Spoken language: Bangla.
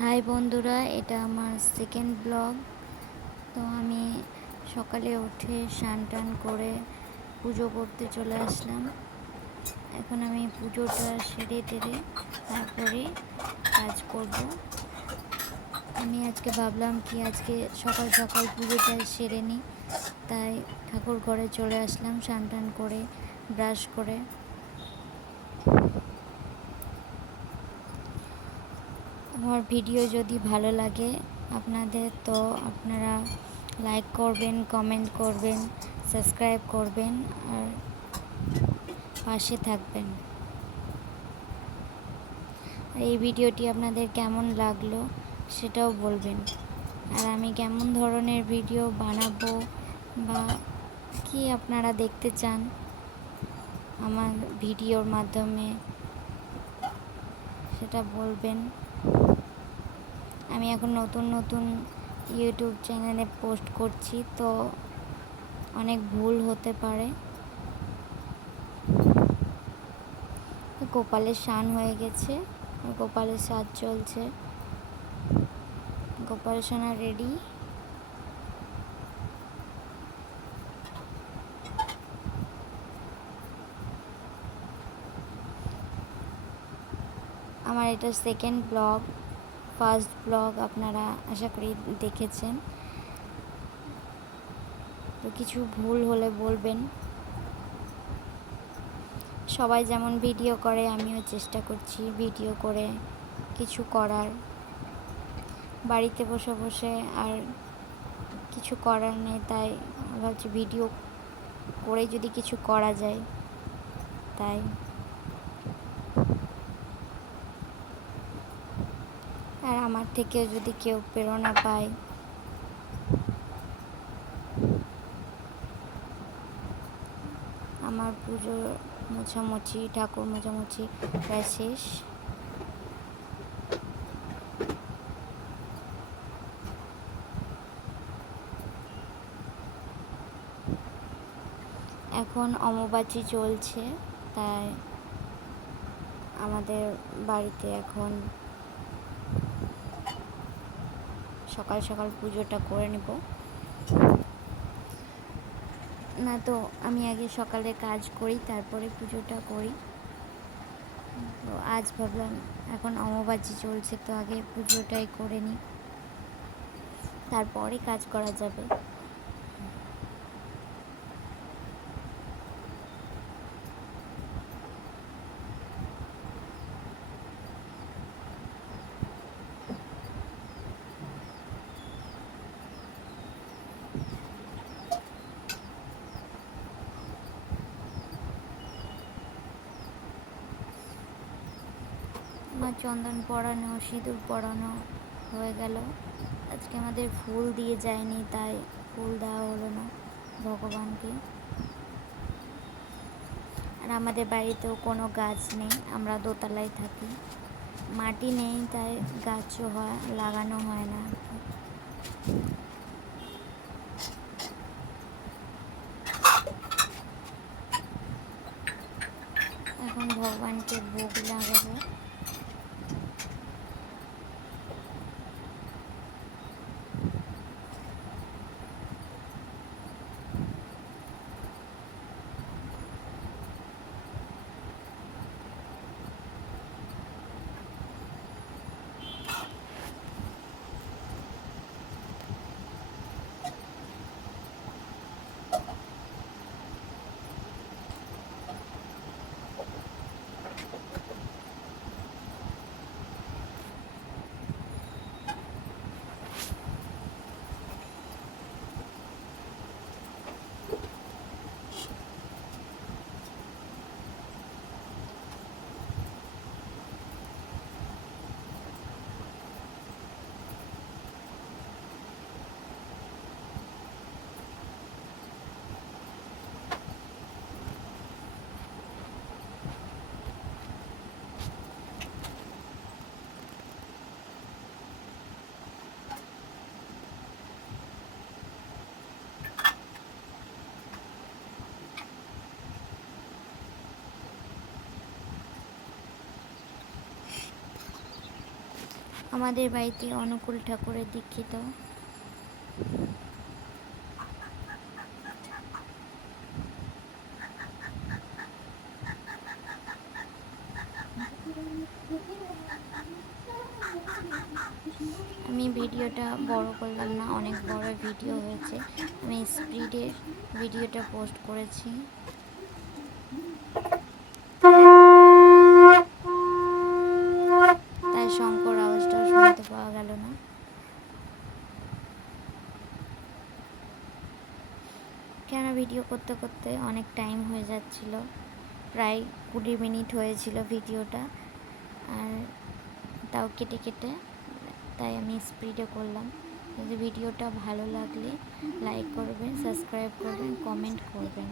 হাই বন্ধুরা, এটা আমার সেকেন্ড ব্লগ। তো আমি সকালে উঠে স্নান টান করে পুজো করতে চলে আসলাম। এখন আমি পুজোটা সেরে টেরে তারপরে কাজ করব। আমি আজকে ভাবলাম কি আজকে সকাল সকাল পুজোটা সেরে নিই, তাই ঠাকুর ঘরে চলে আসলাম স্নান টান করে ব্রাশ করে। আমার ভিডিও যদি ভালো লাগে আপনাদের, তো আপনারা লাইক করবেন, কমেন্ট করবেন, সাবস্ক্রাইব করবেন আর পাশে থাকবেন। আর এই ভিডিওটি আপনাদের কেমন লাগলো সেটাও বলবেন। আর আমি কেমন ধরনের ভিডিও বানাবো বা কি আপনারা দেখতে চান আমার ভিডিওর মাধ্যমে সেটা বলবেন। আমি এখন নতুন নতুন ইউটিউব চ্যানেলে পোস্ট করছি, তো অনেক ভুল হতে পারে। গোপালের স্নান হয়ে গেছে, গোপালের সাজ চলছে, গোপাল সোনা রেডি। আমার এটা সেকেন্ড ব্লগ, ফার্স্ট ব্লগ আপনারা আশা করি দেখেছেন। তো কিছু ভুল হলে বলবেন। সবাই যেমন ভিডিও করে আমিও চেষ্টা করছি ভিডিও করে কিছু করার। বাড়িতে বসে বসে আর কিছু করার নেই, তাই ভাবছি ভিডিও করে যদি কিছু করা যায়। তাই আর আমার থেকেও যদি কেউ প্রেরণা পায়, আমার পুজো মোছামুছি, ঠাকুর মোছামুছি প্রায় শেষ। এখন অমাবাস্যা চলছে, তাই আমাদের বাড়িতে এখন সকাল সকাল পুজোটা করে নেব। না তো আমি আগে সকালে কাজ করি, তারপরে পুজোটা করি। তো আজ ভাবলাম এখন অমাবাস্যা চলছে, তো আগে পুজোটাই করে নিই, তারপরে কাজ করা যাবে। আমার চন্দন পরানো, সিঁদুর পরানো হয়ে গেল। আজকে আমাদের ফুল দিয়ে যায়নি, তাই ফুল দেওয়া হলো না ভগবানকে। আর আমাদের বাড়িতেও কোনো গাছ নেই, আমরা দোতলায় থাকি, মাটি নেই, তাই গাছও লাগানো হয় না। এখন ভগবানকে ভোগ লাগাবো। আমাদের বাড়িতে অনুকূল ঠাকুরের দীক্ষিত। আমি ভিডিওটা বড় করলাম না, অনেক বড় ভিডিও হয়েছে। আমি স্পিডে ভিডিওটা পোস্ট করেছি। তাই শঙ্কর আওয়াজটাও শুনতে পাওয়া গেল না। কেন ভিডিও করতে করতে অনেক টাইম হয়ে যাচ্ছিল, প্রায় 20 মিনিট হয়েছিল ভিডিওটা, আর তাও কেটে কেটে, তাই আমি স্পিডে করলাম। যদি ভিডিওটা ভালো লাগলে লাইক করবেন, সাবস্ক্রাইব করবেন, কমেন্ট করবেন।